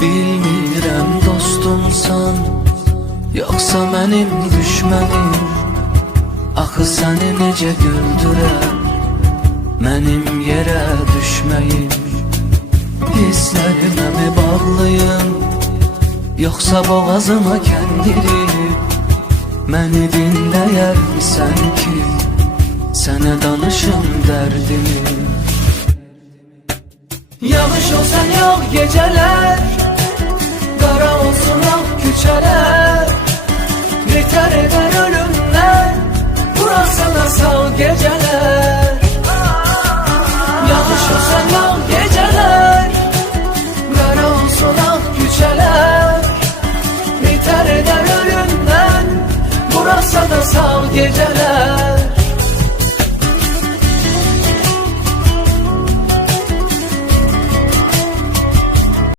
Bilmirəm dostumsan, yoxsa mənim düşmənim. Axı səni necə güldürər mənim yerə düşməyim. Hisslərimə mi bağlıyım, yoxsa boğazıma kəndiri? Məni dinləyər misən ki, sənə danışım dərdimi? Yağış olsan yox gecələr, qara olsun yox küçələr. Betər edər ölümlər, burasına sağ gecələr. Yağış olsan yox gecələr, qara olsun yox küçələr. Betər edər ölümlər, burasına sağ gecələr.